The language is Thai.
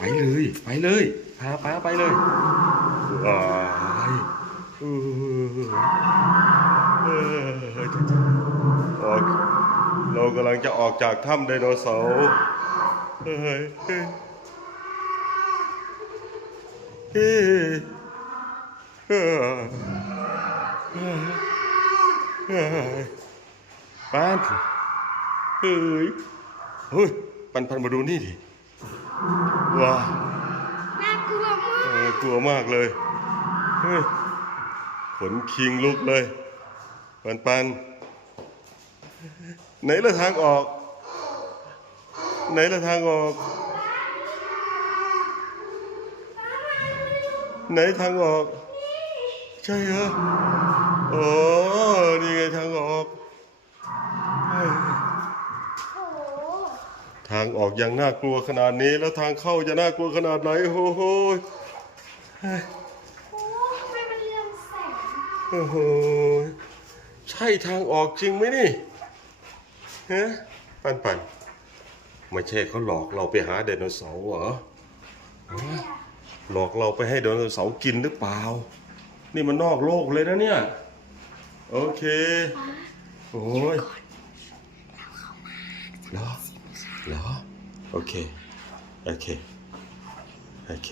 ไปเลยไปเลยพาป้าไปเลยว้ายเออเออออกเรากำลังจะออกจากถ้ำไดโนเสาร์เฮ้ยเฮ้ยเฮ้ยเฮ้ยปันเฮ้ยเฮ้ยปันมาดูนี่ดิว้าน่ากลัวมาก กลัวมากเลยเฮ้ยขนคิงลุกเลยปันไหนละทางออกไหนละทางออกไหนทางออกใช่เหรอโอ้นี่ไงทางออกทางออกยังน่ากลัวขนาดนี้แล้วทางเข้าจะน่ากลัวขนาดไหนโอ้โหทำไมมันเรืองแสง โอ้โหใช่ทางออกจริงไหมนี่ฮะปันไม่ใช่เขาหลอกเราไปหาไดโนเสาร์เหรอหลอกเราไปให้ไดโนเสาร์กินหรือเปล่านี่มันนอกโลกเลยนะเนี่ยโอเคโอ้ยเหรอโอเคโอเคโอเค